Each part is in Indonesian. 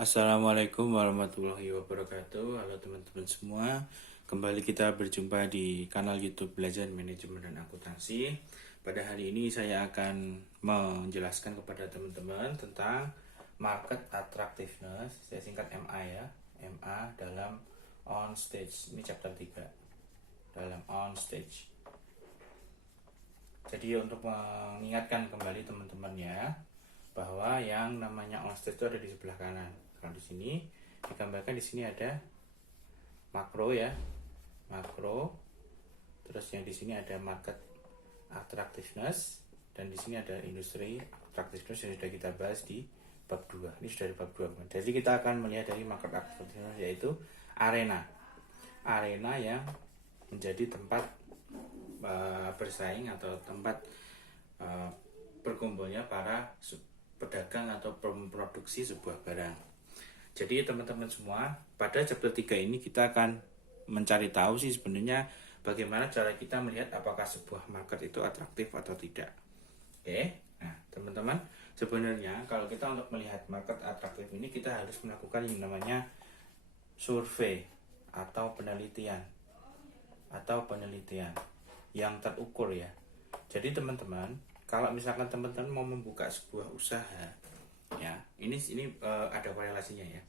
Assalamualaikum warahmatullahi wabarakatuh. Halo teman-teman semua. Kembali kita berjumpa di kanal YouTube Belajar Manajemen dan Akuntansi. Pada hari ini saya akan menjelaskan kepada teman-teman tentang Market Attractiveness. Saya singkat MA ya. MA dalam On Stage. Ini chapter 3. Dalam On Stage. Jadi untuk mengingatkan kembali teman-teman ya, bahwa yang namanya on stage itu ada di sebelah kanan. Kalau di sini digambarkan, di sini ada makro ya, makro. Terus yang di sini ada market attractiveness, dan di sini ada industri attractiveness yang sudah kita bahas di bab 2. Ini sudah di bab 2. Jadi kita akan melihat dari market attractiveness, yaitu arena yang menjadi tempat bersaing atau tempat berkumpulnya para pedagang atau memproduksi sebuah barang. Jadi teman-teman semua, pada chapter 3 ini kita akan mencari tahu sih sebenarnya bagaimana cara kita melihat apakah sebuah market itu atraktif atau tidak. Oke. Nah, teman-teman, sebenarnya kalau kita untuk melihat market atraktif ini, kita harus melakukan yang namanya survei atau penelitian yang terukur ya. Jadi teman-teman, kalau misalkan teman-teman mau membuka sebuah usaha ya, ini ada korelasinya ya.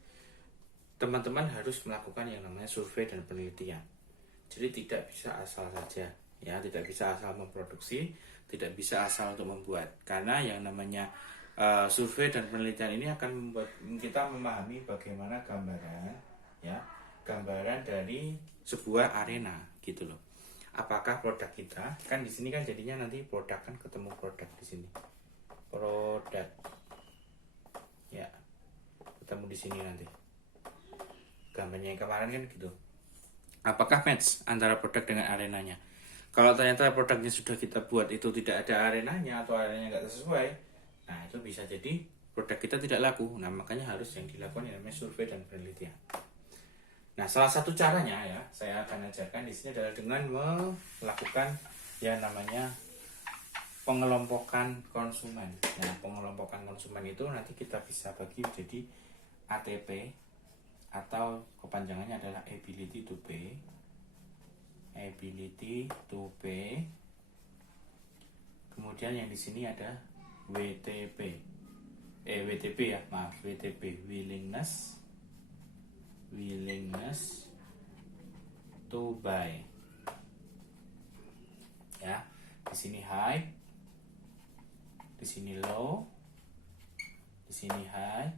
Teman-teman harus melakukan yang namanya survei dan penelitian. Jadi tidak bisa asal saja ya, tidak bisa asal memproduksi, tidak bisa asal untuk membuat. Karena yang namanya survei dan penelitian ini akan membuat kita memahami bagaimana gambaran dari sebuah arena gitu loh. Apakah produk kita, kan di sini kan jadinya nanti produk kan ketemu produk di sini, produk ya, ketemu di sini nanti gambarnya yang kemarin kan gitu. Apakah match antara produk dengan arenanya? Kalau ternyata produknya sudah kita buat itu tidak ada arenanya atau arenanya nggak sesuai, nah itu bisa jadi produk kita tidak laku. Nah makanya harus yang dilakukan yang namanya survei dan penelitian. Nah, salah satu caranya ya, saya akan ajarkan di sini adalah dengan melakukan yang namanya pengelompokan konsumen. Nah, pengelompokan konsumen itu nanti kita bisa bagi menjadi ATP atau kepanjangannya adalah ability to pay. Kemudian yang di sini ada WTP. WTP ya, maaf, WTP, willingness to buy ya. Di sini high, di sini low, di sini high,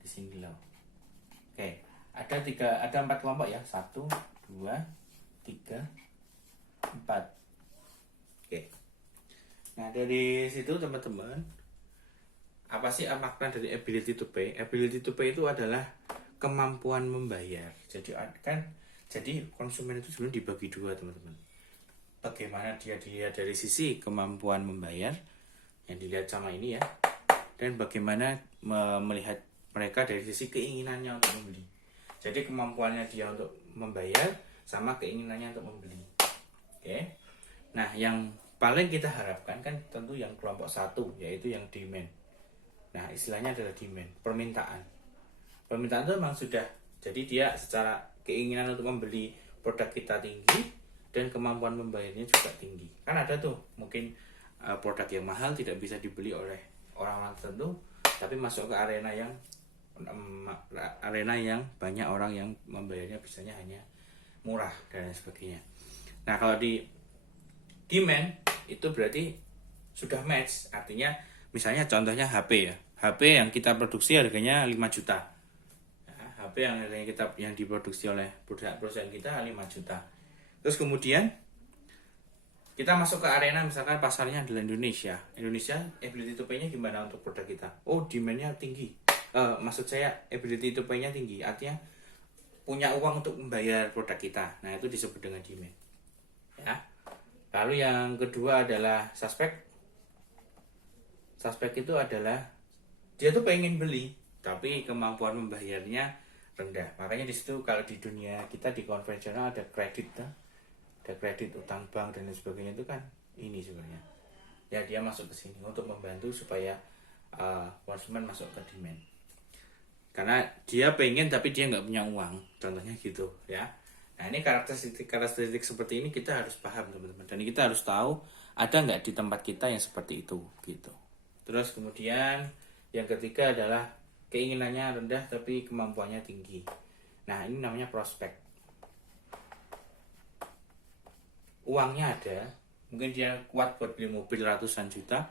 di sini low. Oke, ada 4 kelompok ya, 1 2 3 4. Oke, nah dari situ teman-teman, apa sih makna dari ability to pay? Ability to pay itu adalah kemampuan membayar. Jadi konsumen itu sebenarnya dibagi dua teman-teman. Bagaimana dia dilihat dari sisi kemampuan membayar yang dilihat sama ini ya, dan bagaimana melihat mereka dari sisi keinginannya untuk membeli. Jadi kemampuannya dia untuk membayar sama keinginannya untuk membeli. Oke. Nah yang paling kita harapkan kan tentu yang kelompok 1, yaitu yang demand. Nah istilahnya adalah demand, permintaan itu memang sudah, jadi dia secara keinginan untuk membeli produk kita tinggi dan kemampuan membayarnya juga tinggi. Kan ada tuh mungkin produk yang mahal tidak bisa dibeli oleh orang-orang tertentu, tapi masuk ke arena yang banyak orang yang membayarnya bisanya hanya murah dan sebagainya. Nah kalau di demand itu berarti sudah match, artinya misalnya contohnya HP ya, HP yang kita produksi harganya 5 juta. HP yang harganya yang diproduksi oleh perusahaan kita 5 juta. Terus kemudian kita masuk ke arena, misalkan pasarnya adalah Indonesia, ability to pay-nya gimana untuk produk kita? Oh, demand-nya tinggi. Maksud saya ability to pay-nya tinggi, artinya punya uang untuk membayar produk kita. Nah, itu disebut dengan demand. Ya. Lalu yang kedua adalah suspek. Suspek itu adalah dia tuh pengen beli, tapi kemampuan membayarnya rendah. Makanya di situ kalau di dunia kita di konvensional ada kredit utang bank dan lain sebagainya, itu kan ini sebenarnya ya, dia masuk ke sini untuk membantu supaya konsumen masuk ke demand. karena dia pengen tapi dia nggak punya uang, contohnya gitu ya. Nah ini karakteristik seperti ini kita harus paham teman-teman, dan kita harus tahu ada nggak di tempat kita yang seperti itu gitu. Terus kemudian yang ketiga adalah keinginannya rendah tapi kemampuannya tinggi. Nah ini namanya prospek. Uangnya ada, mungkin dia kuat buat beli mobil ratusan juta,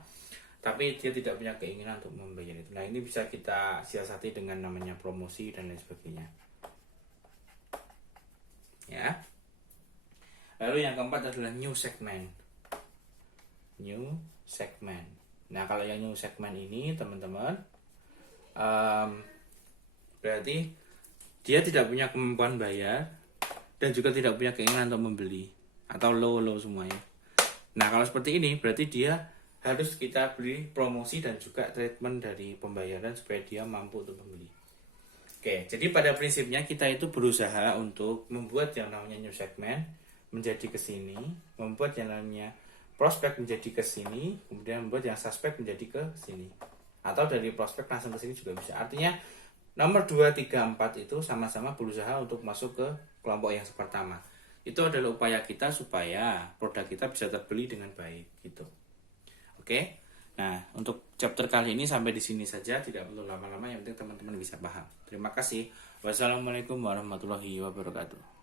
tapi dia tidak punya keinginan untuk membayar itu. Nah ini bisa kita siasati dengan namanya promosi dan lain sebagainya ya. Lalu yang keempat adalah new segment. Nah kalau yang new segment ini teman-teman, berarti dia tidak punya kemampuan bayar dan juga tidak punya keinginan untuk membeli, atau low semuanya. Nah kalau seperti ini berarti dia harus kita beri promosi dan juga treatment dari pembayaran supaya dia mampu untuk membeli. Oke, jadi pada prinsipnya kita itu berusaha untuk membuat yang namanya new segment menjadi ke sini, membuat yang namanya prospek menjadi ke sini, kemudian membuat yang suspek menjadi ke sini. Atau dari prospek langsung ke sini juga bisa. Artinya nomor 2, 3, 4 itu sama-sama berusaha untuk masuk ke kelompok yang pertama. Itu adalah upaya kita supaya produk kita bisa terbeli dengan baik gitu. Oke. Nah, untuk chapter kali ini sampai di sini saja, tidak perlu lama-lama, yang penting teman-teman bisa paham. Terima kasih. Wassalamualaikum warahmatullahi wabarakatuh.